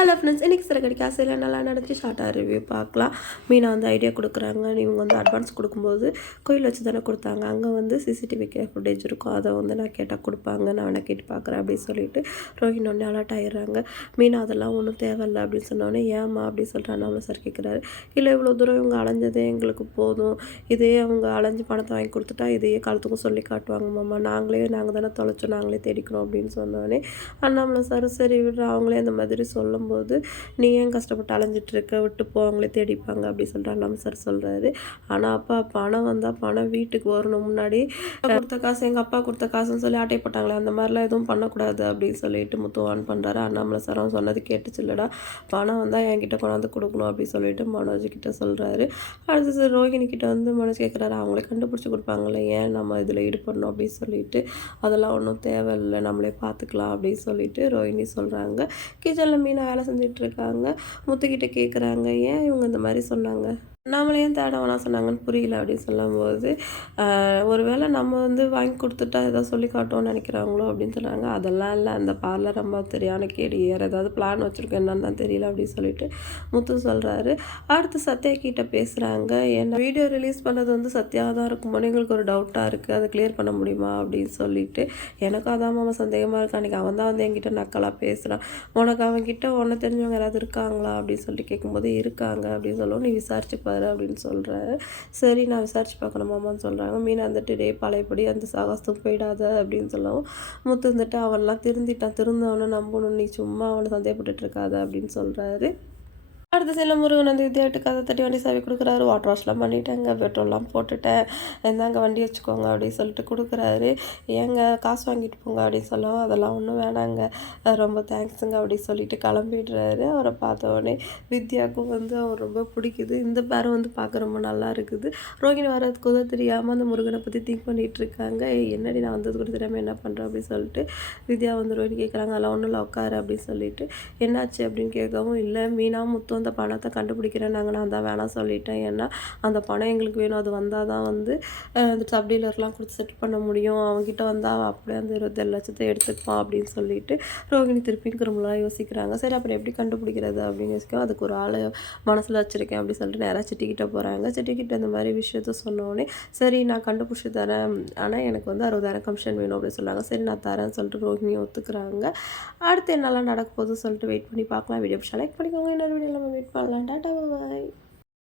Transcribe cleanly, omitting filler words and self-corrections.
Hello friends, இன்றைக்கி சிறகடி காசையில் நல்லா நடந்துச்சு. ஷார்ட்டாக ரிவ்யூ பார்க்கலாம். மீனா வந்து ஐடியா கொடுக்குறாங்க. இவங்க வந்து அட்வான்ஸ் கொடுக்கும்போது கோயில் வச்சு தானே கொடுத்தாங்க. அங்கே வந்து சிசிடிவி ஃபுட்டேஜ் இருக்கும். அதை வந்து நான் கேட்டால் கொடுப்பாங்க. நான் வேணா கேட்டு பார்க்குறேன் அப்படின்னு சொல்லிட்டு ரோஹிணி ஒன்று அலர்ட் ஆயிடுறாங்க. மீனா அதெல்லாம் ஒன்றும் தேவையில்லை அப்படின்னு சொன்னோடனே ஏமா அப்படின்னு சொல்லிட்டு அண்ணாமலை சார் கேட்குறாரு. இல்லை இவ்வளோ தூரம் இவங்க அலைஞ்சதே எங்களுக்கு போதும். இதே அவங்க அலைஞ்சு பணத்தை வாங்கி கொடுத்துட்டா இதையே காலத்துக்கும் சொல்லி காட்டுவாங்க மாமா. நாங்கள் தானே தொலைச்சோம், நாங்களே தேடிக்கிறோம் அப்படின்னு சொன்னோடனே அண்ணாமலை சார் சரி விடுற, அவங்களே இந்த மாதிரி சொல்லும்போது நீ ஏன் கஷ்டப்பட்டு அலைஞ்சிட்டு இருக்க, விட்டு போ, அவங்களே தேடிப்பாங்க அப்படின்னு சொல்லிட்டு அண்ணாமலை சார் சொல்கிறாரு. ஆனால் அப்பா பணம் வந்தால் பணம் வீட்டுக்கு வரணும். முன்னாடி கொடுத்த காசு எங்கள் அப்பா கொடுத்த காசுன்னு சொல்லி ஆட்டை போட்டாங்களே, அந்த மாதிரிலாம் எதுவும் பண்ணக்கூடாது அப்படின்னு சொல்லிட்டு முத்து ஆன் பண்ணுறாரு. அண்ணாமலை சார் அவன் சொன்னது கேட்டுச்சு இல்லடா, பணம் வந்தால் என்கிட்ட கொண்டாந்து கொடுக்கணும் அப்படின்னு சொல்லிட்டு மனோஜ் கிட்ட சொல்கிறாரு. அடுத்து ரோஹிணி கிட்ட வந்து மனோஜ் கேட்குறாரு, அவங்களே கண்டுபிடிச்சி கொடுப்பாங்களே, ஏன் நம்ம இதில் ஈடுபடணும் அப்படின்னு சொல்லிட்டு. அதெல்லாம் ஒன்றும் தேவையில்லை, நம்மளே பார்த்துக்கலாம் அப்படின்னு சொல்லிட்டு ரோஹிணி சொல்கிறாங்க. கிச்சனில் மீனா வேலை செஞ்சிட்ருக்காங்க. முத்துக்கிட்ட கேட்குறாங்க, ஏன் இவங்க இந்த மாதிரி சொன்னாங்க, நம்மளே ஏன் தேட வேணாம் சொன்னாங்கன்னு புரியல அப்படின்னு சொல்லும்போது ஒரு வேளை நம்ம வந்து வாங்கி கொடுத்துட்டா ஏதோ சொல்லி காட்டோன்னு நினைக்கிறாங்களோ அப்படின்னு சொல்கிறாங்க. அதெல்லாம் இல்லை, அந்த பார்லர் ரொம்ப தெரியான கேடு, வேறு ஏதாவது பிளான் வச்சுருக்கோம் என்னன்னு தான் தெரியல அப்படின்னு சொல்லிட்டு முத்து சொல்கிறாரு. அடுத்து சத்யா கிட்ட பேசுகிறாங்க. என்ன வீடியோ ரிலீஸ் பண்ணது வந்து சத்யாவாக தான் இருக்குமோ, எங்களுக்கு ஒரு டவுட்டாக இருக்குது, அதை கிளியர் பண்ண முடியுமா அப்படின்னு சொல்லிட்டு. எனக்கும் அதான் மாமா சந்தேகமாக இருக்கு. அன்றைக்கி அவன் தான் வந்து என்கிட்ட நக்கலாக பேசுகிறான். உனக்கு அவன்கிட்ட ஒன்று தெரிஞ்சவங்க யாராவது இருக்காங்களா அப்படின்னு சொல்லிட்டு கேட்கும்போது இருக்காங்க அப்படின்னு சொல்லுவோம், நீ விசாரிச்சு பாரு அப்படின்னு சொல்கிறாரு. சரி நான் விசாரிச்சு பார்க்கணுமாமான்னு சொல்கிறாங்க. மீனா வந்துட்டு டே பழையபடி அந்த சாகசத்துக்கு போயிடாத அப்படின்னு சொல்லவும் முத்து வந்துட்டு அவன்லாம் திருந்தவனை நம்பணும், நீ சும்மா அவனை சந்தேகப்பட்டுட்டு இருக்காத அப்படின்னு சொல்கிறாரு. அடுத்த சில முருகன் வந்து வித்தியாட்டு கதை தட்டி வண்டி சாவி கொடுக்குறாரு. வாட்டர் வாஷ்லாம் பண்ணிட்டேங்க, பெட்ரோல்லாம் போட்டுட்டேன், இந்தாங்க வண்டி வச்சுக்கோங்க அப்படின்னு சொல்லிட்டு கொடுக்குறாரு. ஏங்க காசு வாங்கிட்டு போங்க அப்படின்னு சொல்லவும் அதெல்லாம் ஒன்றும் வேணாங்க, ரொம்ப தேங்க்ஸுங்க அப்படின்னு சொல்லிட்டு கிளம்பிடுறாரு. அவரை பார்த்த உடனே வித்யாவுக்கும் வந்து அவர் ரொம்ப பிடிக்குது. இந்த பேரை வந்து பார்க்க ரொம்ப நல்லா இருக்குது. ரோகிணி வர்றதுக்கு கூட தெரியாமல் அந்த முருகனை பற்றி திங்க் பண்ணிகிட்டு இருக்காங்க. என்னடி நான் வந்தது கூட தெரியாமல் என்ன பண்ணுறேன் அப்படின்னு சொல்லிட்டு வித்யா வந்து ரோஹிணி கேட்குறாங்க. அதெல்லாம் ஒன்றும் இல்லை உட்காரு அப்படின்னு சொல்லிட்டு. என்னாச்சு அப்படின்னு கேட்கவும், இல்லை மீனா முத்து அந்த பணத்தை கண்டுபிடிக்கிறேன் நாங்கள், நான் தான் வேணாம் சொல்லிட்டேன். ஏன்னா அந்த பணம் எங்களுக்கு வேணும், அது வந்தால் தான் வந்து அந்த சப் டீலர்லாம் கொடுத்து செட் பண்ண முடியும். அவங்ககிட்ட வந்தால் அவள் அப்படியே அந்த 27 லட்சத்தை எடுத்துப்பான் அப்படின்னு சொல்லிட்டு ரோகிணி திருப்பி திரும்பலாம் யோசிக்கிறாங்க. சரி அப்புறம் எப்படி கண்டுபிடிக்கிறது அப்படின்னு யோசிக்க, அதுக்கு ஒரு ஆளை மனசில் வச்சுருக்கேன் அப்படின்னு சொல்லிட்டு நேராக சிட்டிக்கிட்ட போகிறாங்க. சிட்டிக்கிட்ட இந்த மாதிரி விஷயத்த சொன்னோடனே சரி நான் கண்டுபிடிச்சி தரேன், ஆனால் எனக்கு வந்து 60,000 கமிஷன் வேணும் அப்படின்னு சொல்கிறாங்க. சரி நான் தரேன்னு சொல்லிட்டு ரோஹிணி ஒத்துக்கிறாங்க. அடுத்து என்னெல்லாம் நடக்க போகுதுன்னு சொல்லிட்டு வெயிட் பண்ணி பார்க்கலாம். வீடியோ லைக் பண்ணிக்கோங்க. இன்னொரு வீடியோவில் நம்ம மீட் பண்ணலாம். டாடா பாய்.